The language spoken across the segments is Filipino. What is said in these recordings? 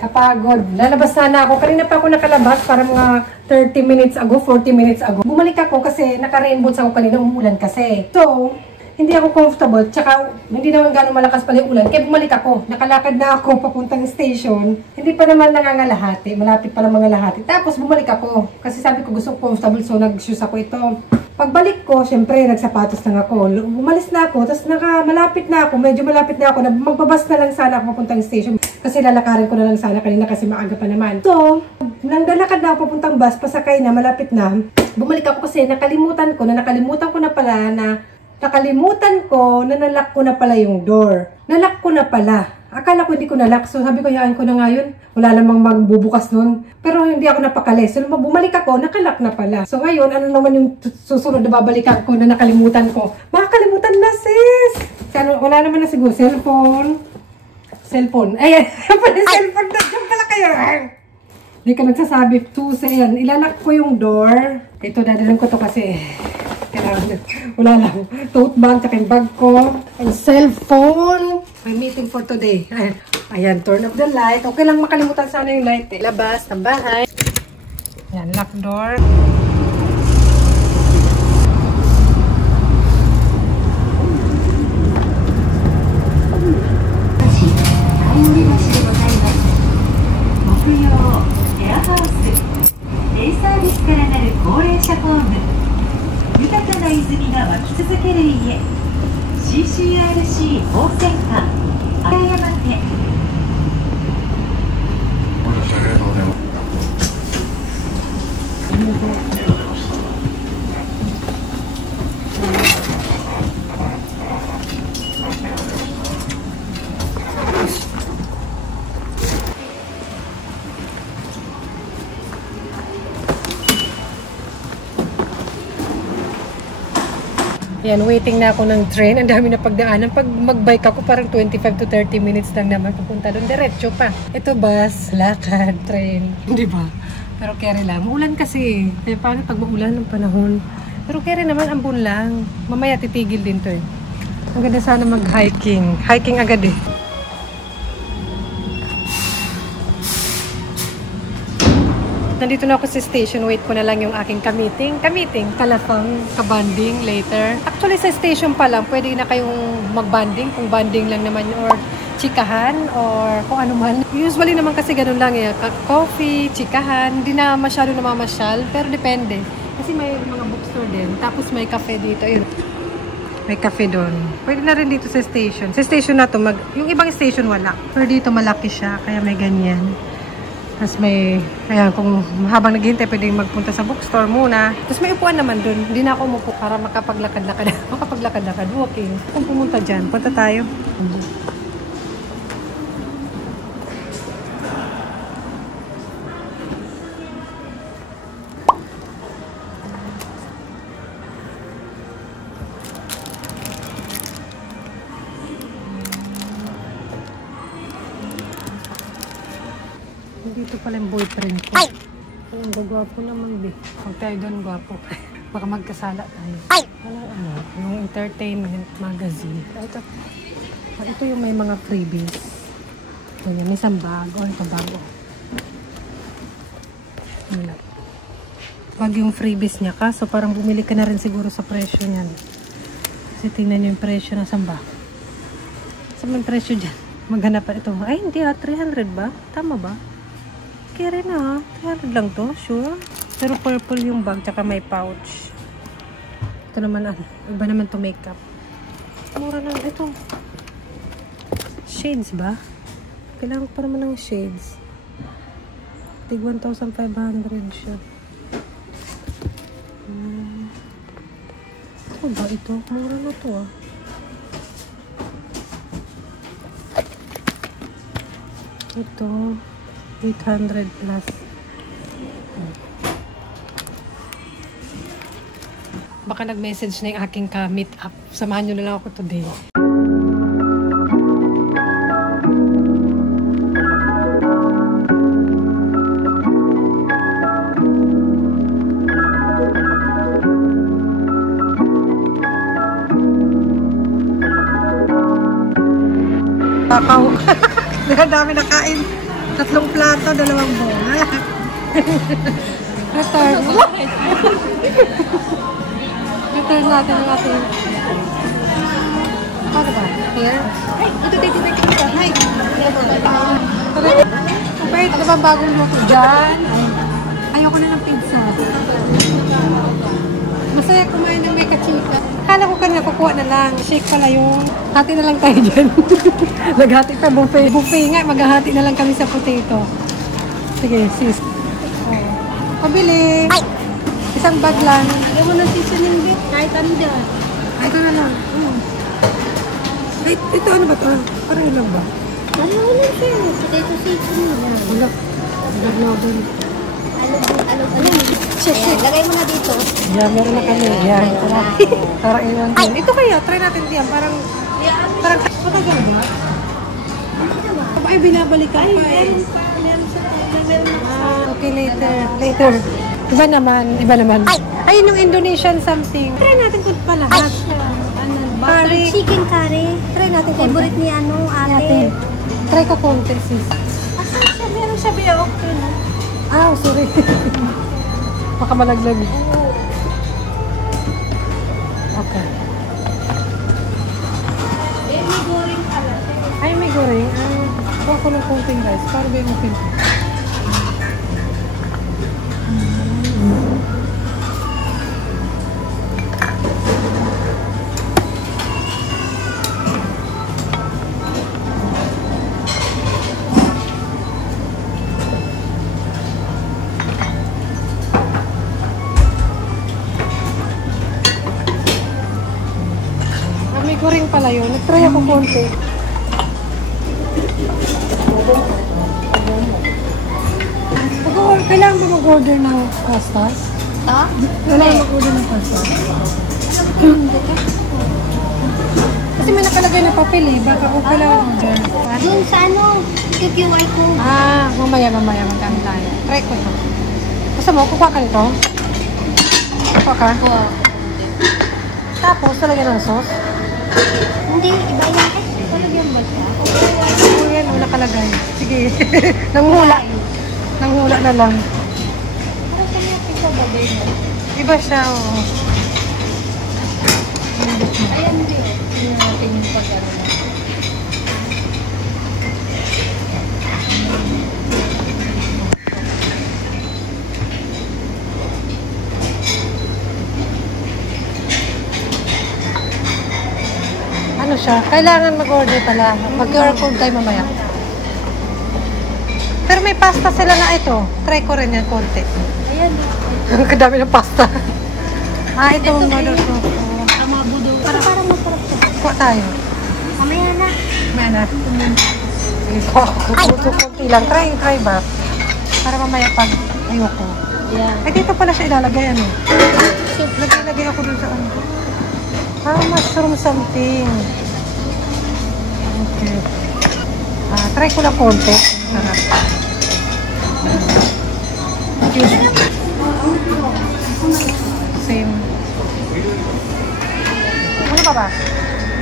Kapagod. Lalabas sana ako. Kanina pa ako nakalabas para mga 30 minutes ago, 40 minutes ago. Bumalik ako kasi naka-rainbows ako kanina, umuulan kasi. So, hindi ako comfortable. Tsaka, hindi naman gano'ng malakas pala yung ulan. Kaya bumalik ako. Nakalakad na ako papuntang station. Hindi pa naman nangangalahati. Malapit pa lang mga lahati. Tapos, bumalik ako. Kasi sabi ko gusto comfortable. So, nag-shoes ako ito. Pagbalik ko, syempre, nagsapatos lang ako. Umalis na ako. Tapos, malapit na ako. Medyo malapit na ako. Magbabas na lang sana ako papuntang station. Kasi lalakarin ko na lang sana kanina kasi maaga pa naman. So, nanggalakad na ako papuntang bus. Pasakay na, malapit na. Bumalik ako kasi nakalimutan ko na nalak ko na pala yung door. Nalak ko na pala. Akala ko hindi ko nalak. So sabi ko, hayaan ko na ngayon. Wala namang magbubukas nun. Pero hindi ako napakali. So bumalik ako, nakalak na pala. So ngayon, ano naman yung susunod na babalikan ko na nakalimutan ko? Makakalimutan na sis! Wala naman na siguro. Cellphone. Ayan. Cellphone na. Diyan pala kayo. Hindi ka nagsasabi. Ayan. Ilalak ko yung door. Ito, dadalan ko to kasi wala lang. Tote bag, tsaka yung bag ko. And cellphone. My meeting for today. Ayan, turn off the light. Okay lang makalimutan sana yung light. Labas ng bahay. Ayan, lock door. CCRC 温泉館赤山店。Yan, waiting na ako ng train. Ang dami na pagdaanan. Pag mag-bike ako, parang 25 to 30 minutes lang naman pupunta doon. Diretso pa. Ito bus, lakad, train. Di ba? Pero carry lang. Maulan kasi. Kaya paano pag maulan ng panahon? Pero carry naman, ambon lang. Mamaya titigil din to eh. Ang ganda sana mag-hiking. Hiking agad eh. Nandito na ako sa station. Wait ko na lang yung aking kamiting. Kalafang, kabanding later. Actually, sa station pa lang, pwede na kayong magbanding. Kung banding lang naman or chikahan or kung ano man. Usually naman kasi ganun lang eh. Coffee, chikahan. Hindi na masyado namamasyal. Pero depende. Kasi may mga bookstore din. Tapos may cafe dito. Ayun. May cafe doon. Pwede na rin dito sa station. Sa station na to, yung ibang station wala. Pero dito malaki siya. Kaya may ganyan. Tapos may, ayan, kung habang naghihintay, pwedeng magpunta sa bookstore muna. Tapos may upuan naman dun. Hindi na ako umupo para makapaglakad-lakad, walking. Kung pumunta dyan, punta tayo. Dito pala yung boyfriend ko. Ang gagwapo naman, be. Huwag tayo doon, gwapo. Baka magkasala tayo. Ano, yung entertainment magazine. Ito yung may mga freebies. Ayan, may isang bago. Ito bago. Pag yung freebies niya ka, so parang bumili ka na rin siguro sa presyo niyan. Kasi tingnan nyo yung presyo ng samba. Saan yung presyo dyan? Maghanap pa ito. Ay, hindi 300 ba? Tama ba? Kaya rin 300 lang to, sure. Pero purple yung bag, tsaka may pouch. Ito naman, iba naman to makeup. Mura lang, ito. Shades ba? Kailangan pa naman ng shades. Tig 1,500 siya. Ito ba ito? Mura na to Ito. 800 plus. Baka nag-message na yung aking ka-meet up. Samahan nyo na lang ako today. Pakaw. Dami na kain. 3 plato, 2 bola. Return. Return natin ang ating... Paano ba? Here? Ay, ito dito. Ay. Wait, ano bang bagong luto dyan? Ayoko na ng pizza. Masaya kumain ng may kachika. Akala ko kanina kukuha na lang. Shake pala yung... Hati na lang tayo dyan. Naghati pa buffet. Buffet nga, maghahati na lang kami sa potato. Sige, sis. Oh. Pabili. Ay! Isang bag lang. Ayaw mo ng seasoning bit. Kahit ano dyan. Ay, ito na lang. Ay, ito ano ba ito? Parang ilang ba? Ayaw mo lang siya. Potato seasoning. Wala. Nag-noodle. Ayan, lagay mo na dito. Yan, meron na kami. Yan. Parang iwan din. Ito kaya, try natin diyan. Parang, matagal ba? Ay, binabalikan pa eh. Okay, later. Iba naman. Ayun yung Indonesian something. Try natin kung pa lahat. Butter chicken curry. Try natin kung Favorite ni ate. Try ko konti, sis. Asan siya? Meron siya biyak. Ah, sorry. Baka malaglag. Okay. May goreng pala. Ay, may goreng. Kuha ko ng konting guys. Para ba yung pinto? May goreng pala yun. Nag-try ako konti. Kailangan ba mag-order ng pasta? Ha? Kailangan mag-order ng pasta? Kasi may nakalagay na papel eh. Baka kung kailangan order. Doon sa QR code. Ah, mamaya magkano tayo. Try ko ito. Gusto mo, kukuha ka nito? Kukuha ka? Oo. Tapos, talagyan ng sauce? Hindi, iba yan. Talagyan ba siya? Oo, yan. Wala nakalagay. Sige. Nanghula na lang. Parang kanya pizza bagay mo. Iba siya, oo. Ayan din. Tingnan natin yung pag-ano na. Ano siya? Kailangan mag-order pala. Mag-QR code tayo mamaya. Pero may pasta sila na ito. Try ko rin yan konti. Ayan. Ang kadami ng pasta. Ah, ito mother ko. Amabudo. Parang masarap siya. Kuha tayo. Mamaya na. May anak. Sige, kuha ko. Konti lang. Try ba? Para mamaya pag ayoko. Yeah. Ay, dito pala siya ilalagay. Ano? Lagay ako dun sa ano. Ah, mushroom something. Okay. Ah, try ko lang konti. Sarap. Same. Ano pa ba?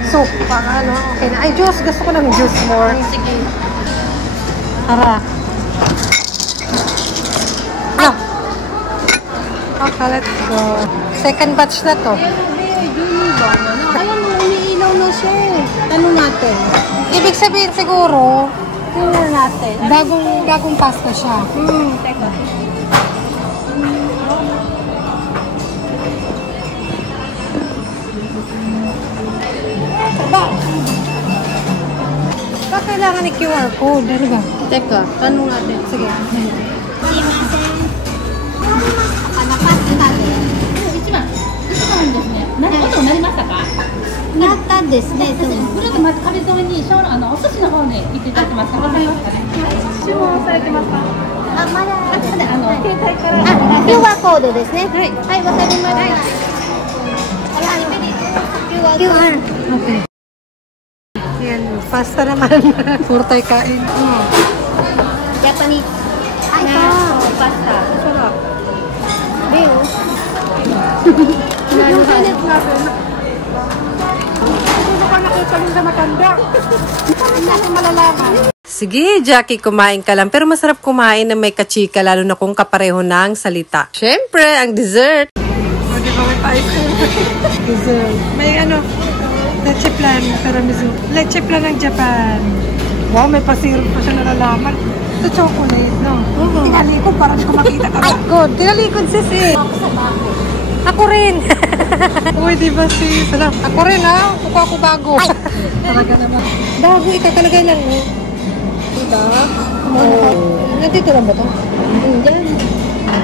Soup. Pang ano? Okay na. Ay, juice. Gusto ko ng juice more. Sige. Tara. No. Okay, let's go. Second batch na to. Ayan mo, umiilaw na siya eh. Ano natin? Ibig sabihin siguro, Tingnan natin. bagong pasta siya. Teka. Ba kailangan ni QR code? Ano ba? Teka, tanong natin. Sige. Nataですね。これでまず壁沿いにお寿司の方ね行っていただけますか。わかりましたね。注文されてますか。あ、まだ。携帯からあ、QR コードですね。はいはい、わかりました。QR。Okay. Yan, pasta naman. Puro tayo kain. Japanese. Ay, pasta. Sarap. Rio. Yung sinit natin. Ano ba nakita rin sa matanda? Saan natin malalaman? Sige, Jackie, kumain ka lang. Pero masarap kumain na may kachika, lalo na kung kapareho ng salita. Siyempre, ang dessert. O, di ba may pa-ice cream? Dessert. May leche plan, tiramisu. Leche plan ng Japan. Wow, may pasirap pa siya nalalaman. Ito chocolate, no? Tinalikod, parang hindi ko makita ka. Ay, good. Tinalikod, sis eh. Ako rin. Uy, di ba sis? Ako rin, ha? Kukuha ko bago. Talaga naman. Bago, ikaw talaga lang, no? Diba? Nandito lang ba ito? Diyan.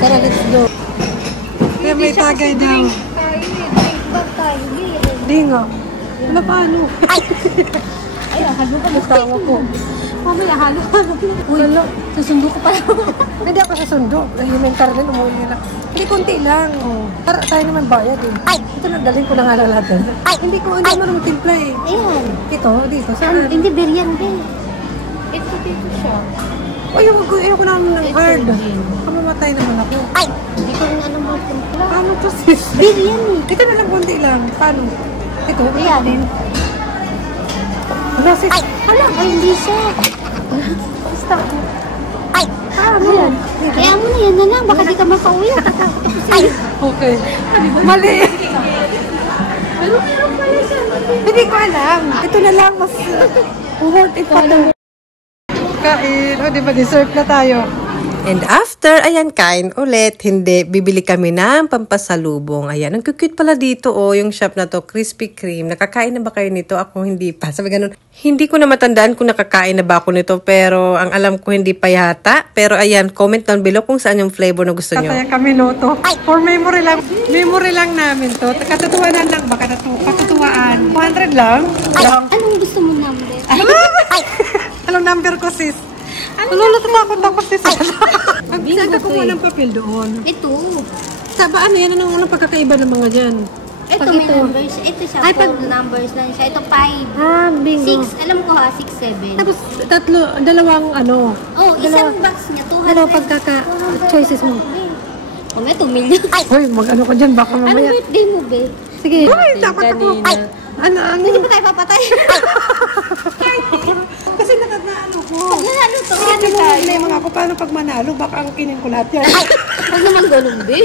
Tara, let's go. Kaya may tagay daw. Di nga. Wala paano? Ay, halo ka. Tawa ko. Mamaya, halo ka. Uy, susundo ko pala. Hindi ako sasundo. Yung main karne, umuwi nila. Hindi, konti lang. Oh. Para tayo naman bayad eh. Ay! Ito na, dalhin ko na nga lang natin. Ay! Hindi naman timpla eh. Ayan. Ito, dito. Saan? Hindi, biryan din. Ito dito siya. Ay, ayoko naman ng hard. Kamamatay naman ako. Ay! Hindi ko rin ano mga timpla. Paano to sis? Biryan eh. Ito na lang, konti lang. Paano? Ito? Ayan. Ano sis? Ay! Hala! Ay, hindi siya. Basta ako. Ay! Ano? Ayan. Kaya mo na yan na lang. Baka di ka makauwi. Ay! Okay. Mali. Pero meron pala siya. Hindi ko alam. Ito na lang, mas worth it pa to. Kain. O, di ba, dessert na tayo. And after, ayan, kain ulit. Hindi, bibili kami ng pampasalubong. Ayan, ang cute pala dito, yung shop na to, Krispy Kreme. Nakakain na ba kayo nito? Ako hindi pa. Sabi ganun, hindi ko na matandaan kung nakakain na ba ako nito, pero ang alam ko hindi pa yata. Pero ayan, comment down below kung saan yung flavor na gusto nyo. Katayan kami loto. For memory lang. Memory lang namin to. Katutuwanan lang ba? Katutuwaan. 200 lang? Anong gusto mo number? Anong number ko, sis? Natatakot ako, sis. Saan ka kumuha ng papel doon? Ito. Saba, ano yan? Anong pagkakaiba ng mga dyan? Ito may numbers. Ito siya. Ay, Ay, numbers lang siya. Ito 5. Bingo. 6. Alam ko ha, 6, 7. Tapos, dalawang Oh, isang box niya. 200. Dalawa pagkaka-choices mo. Oh, may 2 million. Hoy, mag-ano ka dyan, baka Ano mamaya. birthday mo, be? Sige. Hoy, dapat ako. Ay, Hindi pa tayo papatay. Kasi nakakaano ko. Pag nanalo to, Kasi ano mo tayo? problema nga ako, paano pag manalo, baka ang kinin ko lahat yan. Huwag naman ganun, be.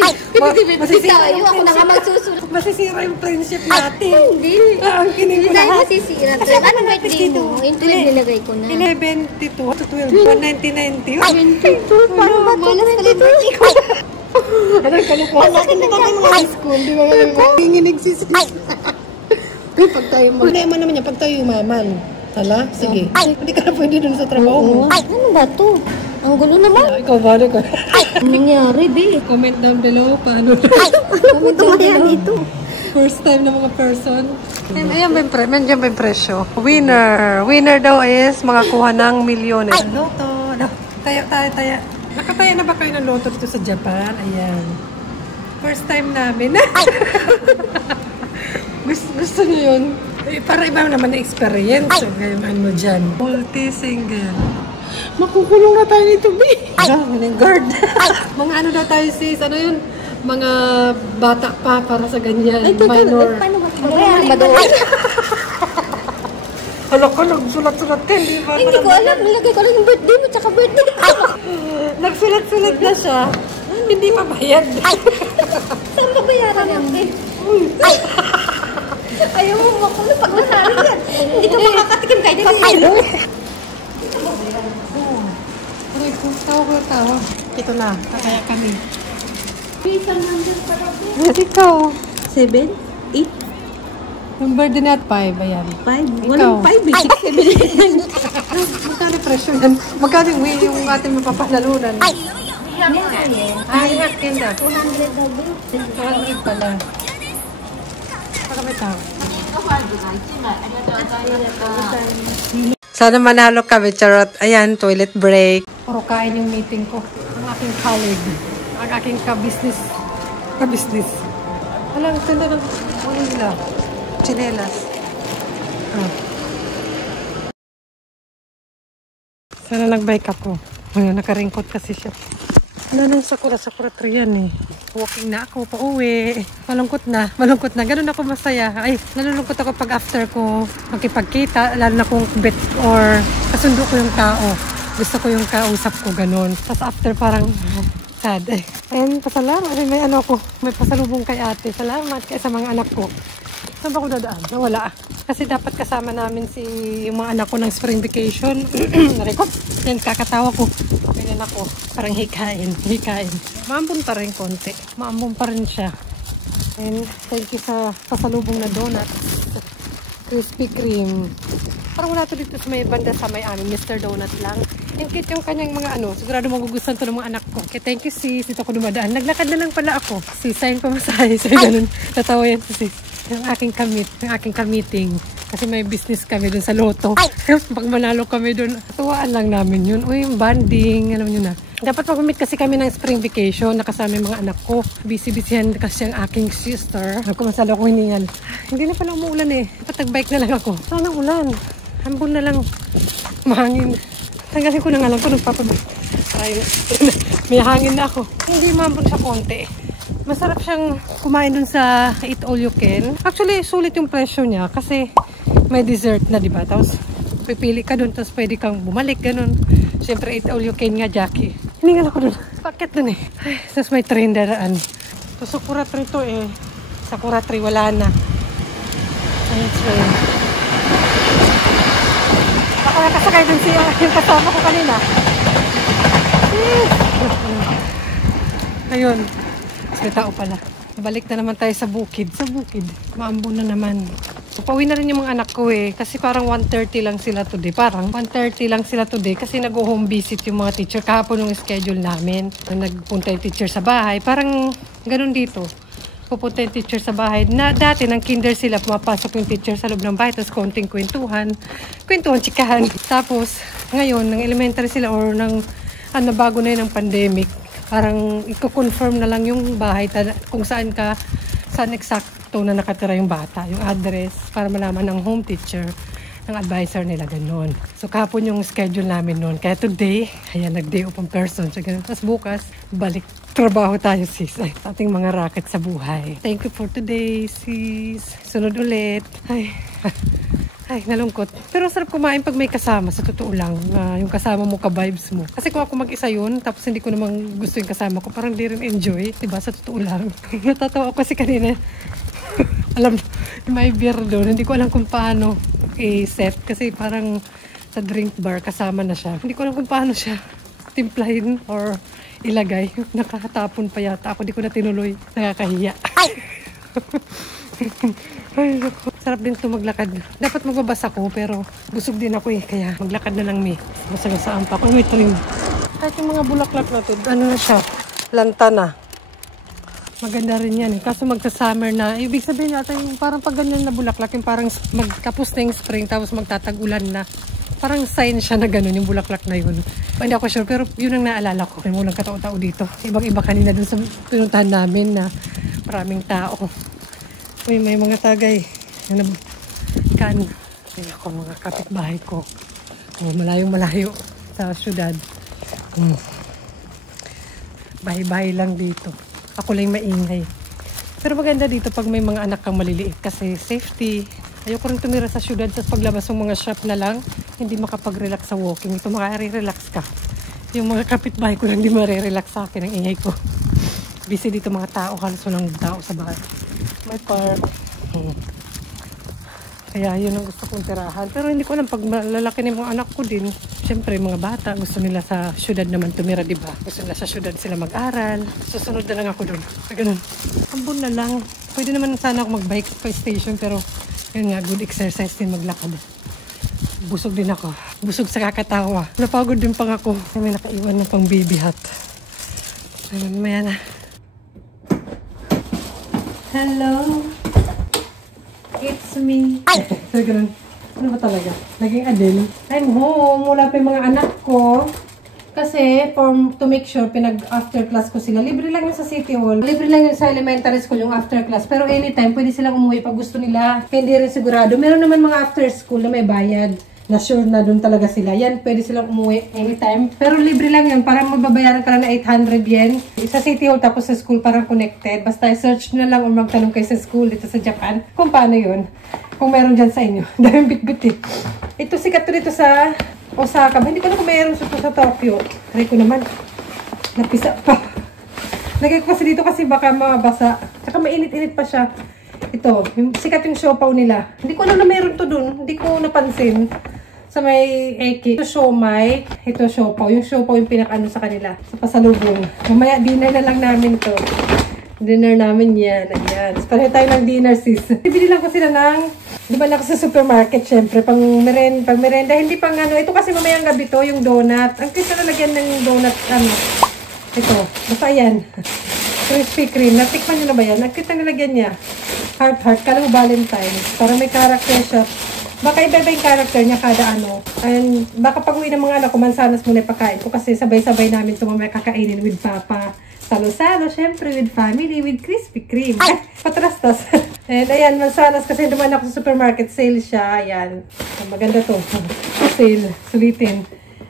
Masisira Tayo, yung ako na nga magsusunod. Masisira yung friendship natin. Hindi. Ang kinin Hindi ko tayo lahat. masisira. Ano birthday mo? Yung 12 nilagay ko na. 11, 22, 12, 190, 90. Paano ba ito? Malas ka birthday ko. Anong kalukuhan? Bakit nagkakaroon ng high school? Di ba yun? Hinginig si sis. Pag tayo problema naman yan, pag tayo umaman. Hala, sige. Hindi ka na pwede dun sa trabaho mo. Ay, ano ba to? Ang gulo naman. Ikaw, balik ka. Ano nangyari, be? Comment down below, paano? Comment down below. Ito. First time na mga person. Ayan ba yung presyo? Winner. Winner daw is makakuha ng milyones. Loto. Tayo. Nakataya na ba kayo ng loto dito sa Japan? Ayan. First time namin. Gusto nyo yun? Para iba naman na experience. So, ngayon ano dyan. Multi-single. Makukulong na tayo nito, B. Guard. Mga ano daw tayo, sis? Ano yun? Mga bata pa para sa ganyan. Minor. Paano ba ito? Ba doon? Hala ko, nagsulat-sulat ka. Hindi ko alam. Nilagay ko lang yung birthday mo tsaka birthday ko. Nagsulat-sulat na siya. Hindi mabayad. Saan ba bayaran yan, be? Ayaw mo makulo pag nanalo yan. Hindi ka makakatikim kahit papalo. Aray ko, tawa. Ito na, kaya kami. Ikaw. 7? 8? Yung birthday na at 5, ayan. 5? Walang 5 eh. 6, 7, 8. Magkano presyo yan? Magkano yung ating mapapanalunan? Ay, hack yan na. 200 daw, be. 200 pala. Baka may tao. Sana manalo kami, charot. Ayan, toilet break. Puro kain yung meeting ko. Ang aking colleague. Ang aking ka-business. Alam, ganda ng ano nila. Chinelas. Sana nag-bike ako. Ayun, nakaringkot kasi siya. Wala nang sakura tree yan eh. Walking na ako, pauwi. Malungkot na. Ganun ako masaya. Ay, nalulungkot ako pag after ko makipagkita, lalo na kung bet or kasundo ko yung tao. Gusto ko yung kausap ko, ganun. Tapos after parang sad. Ayun, pasalamat. May ano ako, may pasalubong kay ate. Salamat kaya sa mga anak ko. Saan ba ako dadaan? Nawala. Kasi dapat kasama namin yung mga anak ko ng spring vacation. Narekot. Yan, kakatawa ko. Ganyan ako. Parang hikain. Maambon pa rin konti. Maambon pa rin siya. And thank you sa pasalubong na donuts. Krispy Kreme. Parang wala to dito sa may banda sa may amin. Mr. Donut lang. Yung cute yung kanyang mga ano. Sigurado magugustuhan to ng mga anak ko. Okay, thank you sis. Dito ko dumadaan. Naglakad na lang pala ako. Sisayin pa masahe. So ganun. Tatawa yan sis. Yung aking kamiting. Kasi may business kami dun sa loto. Pag manalo kami dun, tuwaan lang namin yun. Uy, banding, alam nyo na. Dapat mag-meet kasi kami ng spring vacation, nakasama yung mga anak ko. Busy-busyhan kasi ang aking sister. Kumasalo ko hiningal. Hindi na pala umuulan eh. Dapat nag-bike na lang ako. Sana ulan. Hambon na lang. Mahangin. Tanggalin ko na nga lang kung nagpapabike. May hangin na ako. Hindi mahambon siya konti. Masarap siyang kumain dun sa Eat All You Can. Actually, sulit yung presyo niya kasi may dessert na, diba? Tapos, pipili ka dun, tapos pwede kang bumalik, ganun. Siyempre, Eat All You Can nga, Jackie. Hiningal ako dun. Bakit dun eh? Ay, tapos may train daraan. So, Sakura tree to eh. Sakura tree, wala na. Ay, train. Ako nakasakay dun siya. Yung kasama ko kanina. Ayun. May tao pala. Balik na naman tayo sa bukid. Maambon na naman. So, pauwi na rin yung mga anak ko eh. Kasi parang 1:30 lang sila today. Kasi nag-home visit yung mga teacher. Kahapon yung schedule namin. Nagpunta yung teacher sa bahay. Parang ganun dito. Pupunta yung teacher sa bahay. Na, dati, ng kinder sila, pumapasok yung teacher sa loob ng bahay. Tapos konting kwentuhan, chikahan. Tapos, ngayon, ng elementary sila or ng bago na yun ng pandemic. Parang i-confirm na lang yung bahay kung saan eksakto na nakatira yung bata, yung address, para malaman ng home teacher, ng advisor nila, gano'n. So, kahapon yung schedule namin noon. Kaya today, ayan, nag-day off ang person. So, ganun. Tapos bukas, balik trabaho tayo, sis. Ay, ating mga racket sa buhay. Thank you for today, sis. Sunod ulit. Ay, nalungkot. Pero sarap kumain pag may kasama, sa totoo lang. Yung kasama mo, ka-vibes mo. Kasi kung ako mag-isa yun, tapos hindi ko namang gusto yung kasama ko, parang di rin enjoy. Diba? Sa totoo lang. Natatawa ako kasi kanina. Alam, may beer doon. Hindi ko alam kung paano i-set. Kasi parang sa drink bar, kasama na siya. Hindi ko alam kung paano siya timplahin or ilagay. Nakakatapon pa yata. Ako di ko na tinuloy. Nakakahiya. Ay, sarap din ito maglakad. Dapat magbabas ako, pero busog din ako eh. Kaya maglakad na lang masagasaan pa ako. May trim. Kahit yung mga bulaklak na ito, ano na siya? Lanta na. Maganda rin yan eh. Kaso magsa-summer na. Ibig sabihin natin yung parang pag ganyan na bulaklak, yung parang magkapos na yung spring, tapos magtatag-ulan na. Parang sign siya na gano'n yung bulaklak na yun. Hindi ako sure, pero yun ang naalala ko. May mulang katao-tao dito. Ibang-iba kanina dun sa pinuntahan namin na maraming tao. Uy, may mga tagay. Kan. Ay, ako, mga kapitbahay ko. Oh, malayong-malayo sa syudad. Bahay-bahay lang dito. Ako lang maingay. Pero maganda dito pag may mga anak kang maliliit kasi safety. Ayoko rin tumira sa syudad sa paglabas ng mga shop na lang. Hindi makapag-relax sa walking. Ito makare-relax ka. Yung mga kapitbahay ko lang hindi marirelax sa akin ang ingay ko. Busy dito mga tao. Halos walang tao sa bahay. May park. Kaya yun ang gusto kong tirahan. Pero hindi ko alam pag malalaki na yung mga anak ko din. Siyempre mga bata gusto nila sa syudad naman tumira, diba? Gusto nila sa syudad sila mag-aral. Susunod na lang ako doon. Ganun. Ambon na lang. Pwede naman sana ako mag-bike pa station pero yun nga, good exercise din maglakad. Busog din ako. Busog sa kakatawa. Napagod din pang ako. May nakaiwan na pang baby hat. Ayun, maya na. Hello. It's me. So, ganun. Ano ba talaga? Naging Adele. I'm home. Wala pa yung mga anak ko. Kasi, to make sure, pinag-after class ko sila. Libre lang yun sa City Hall. Libre lang yun sa elementary school yung after class. Pero anytime, pwede silang umuwi pag gusto nila. Hindi rin sigurado. Meron naman mga after school na may bayad. na sure na doon talaga sila. Yan, pwede silang umuwi anytime. Pero libre lang yun. Parang magbabayaran ka lang na 800 yen. Sa City Hall tapos sa school parang connected. Basta i-search na lang o magtanong kayo sa school dito sa Japan kung paano yun. Kung meron dyan sa inyo. Daming bit-bit eh. Ito sikat to dito sa Osaka. Hindi ko na kung meron sa Tokyo. Try ko naman. Napisa pa. Lagay ko kasi dito kasi baka mabasa. Tsaka mainit-init pa siya. Ito, sikat yung siopaw nila. Hindi ko alam na meron to dun. Hindi ko napansin. Sa may eki. Ito siomai. Ito siopaw. Yung siopaw yung pinaka-ano sa kanila. Sa pasalubong. Mamaya, dinner na lang namin to. Dinner namin yan. Ayan. Pareho tayo ng dinner, sis. Bibili lang ko sila ng... Di ba lang sa supermarket, syempre. Pang merenda. Hindi pang ano. Ito kasi mamayang gabi to, yung donut. Ang cute na lagyan ng donut, ano. Ito. Basta yan. Krispy Kreme. Natikman nyo na ba yan? Ang cute na nilagyan niya. Heart. Kala mo Valentine. Para may character siya. Baka iba-iba yung character niya kada ano. And baka pag-uwi ng mga anak ko, mansanas muna ipakain ko. Kasi sabay-sabay namin ito mamaya kakainin with Papa. Salo-salo, syempre with family, with Krispy Kreme. Patrastas. And ayan, mansanas kasi dumaan ako sa supermarket. Sale siya. Ayan. Maganda to. Sale. Sulitin.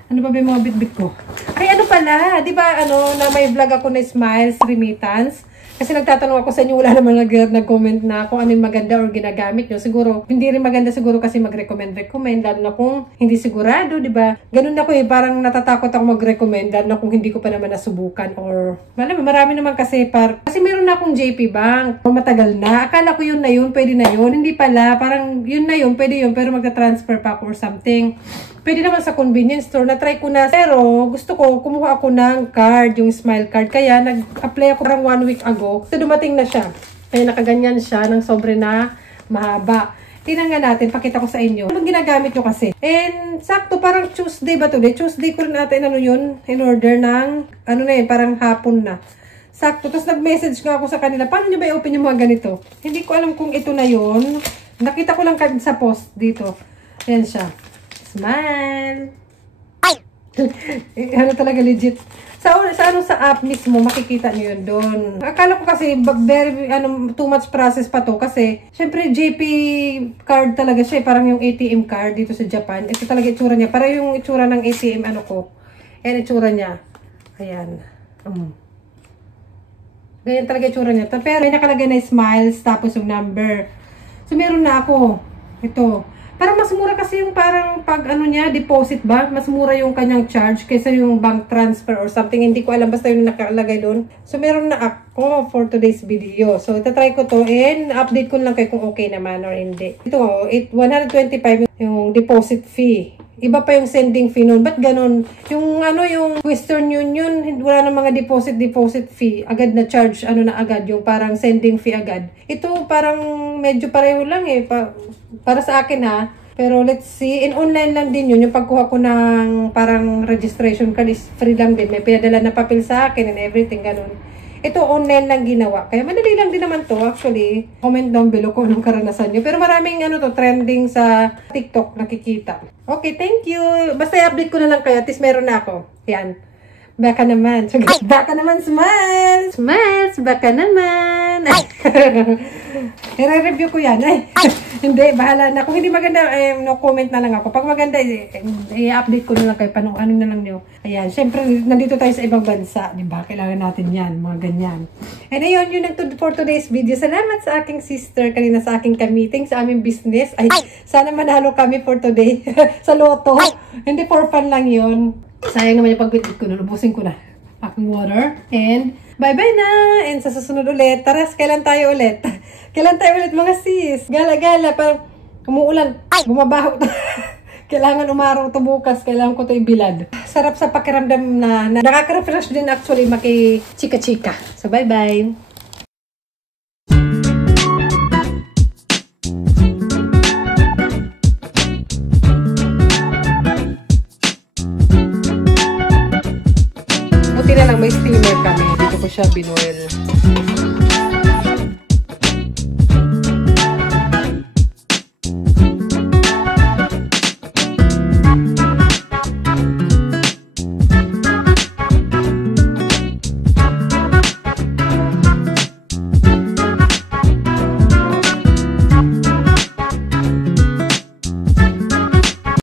Ano ba yung mga bit-bit ko? Ay, ano pala? Di ba ano, na may vlog ako na Smiles Remittance? Kasi nagtatanong ako sa inyo, wala naman nag-comment na kung ano yung maganda or ginagamit nyo. Siguro, hindi rin maganda siguro kasi mag-recommend, lalo na kung hindi sigurado, di ba? Ganun ako eh, parang natatakot ako mag-recommend, lalo na kung hindi ko pa naman nasubukan or, marami naman kasi kasi meron na akong JP Bank, matagal na. Akala ko yun na yun, pwede na yun. Hindi pala, parang yun na yun, pwede yun, pero magta-transfer pa ako or something. Pwede naman sa convenience store, na-try ko na. Pero gusto ko, kumuha ako ng card, yung Smile card. Kaya nag-apply ako parang 1 week ago. So dumating na siya. Kaya nakaganyan siya ng sobre na mahaba. Tingnan nga natin, pakita ko sa inyo. Anong ginagamit nyo kasi? And sakto, parang Tuesday ba today? Tuesday ko rin natin ano yun, in order ng, ano na yun, parang hapon na. Sakto. Tapos nag-message nga ako sa kanila, paano nyo ba i-open yung mga ganito? Hindi ko alam kung ito na yun. Nakita ko lang sa post dito. Ayan siya. Smile! Ay! Ano talaga legit. Sa app mismo, makikita nyo yun doon. Akala ko kasi, too much process pa to. Kasi, syempre, JP card talaga siya. Parang yung ATM card dito sa Japan. Ito talaga itsura niya. Para yung itsura ng ATM, ano ko. Ayan, itsura niya. Ayan. Ganyan talaga itsura niya. Pero, may nakalagay na smiles, tapos yung number. So, meron na ako. Ito. Parang mas mura kasi yung parang pag ano niya, deposit ba? Mas mura yung kanyang charge kaysa yung bank transfer or something. Hindi ko alam, basta yung nakalagay doon. So, meron na ako for today's video. So, itatry ko to and update ko lang kayo kung okay naman or hindi. Ito, 125 yung deposit fee. Iba pa yung sending fee nun. Ba't ganun? Yung ano, yung Western Union, wala na mga deposit fee. Agad na charge, ano na agad, yung parang sending fee agad. Ito parang medyo pareho lang eh. Para sa akin ha. Pero let's see. In online lang din yun. Yung pagkuha ko ng parang registration card is free lang din. May pinadala na papel sa akin and everything, ganun. Ito online lang ginawa. Kaya madali lang din naman to actually. Comment down below kung anong karanasan nyo. Pero maraming ano to, trending sa TikTok nakikita. Okay, thank you. Basta i-update ko na lang kayo. At least meron na ako. Yan. Baka naman. Baka naman, smiles! Smiles! Baka naman! I-review ko yan. Ay, hindi, bahala na. Kung hindi maganda, no comment na lang ako. Pag maganda, i-update ko na lang kayo. Paano na lang nyo. Ayan, syempre, nandito tayo sa ibang bansa. Diba? Kailangan natin yan. Mga ganyan. And ayun, yun for today's video. Salamat sa aking sister. Kanina sa aking meeting sa aming business. Ay, sana manalo kami for today. Sa loto. Hindi for fun lang yun. Sayang naman yung pag-bitbit ko na. Ubusin ko na. Aking water. And bye-bye na. And sa susunod ulit. Taras, kailan tayo ulit? Kailan tayo ulit mga sis? Gala-gala. Parang umuulan. Bumabaho. Kailangan umaraw to bukas. Kailangan ko to ibilad. Sarap sa pakiramdam na nakaka-refresh din actually maki-chika-chika. So bye-bye. May steamer kami. Dito ko siya binuel.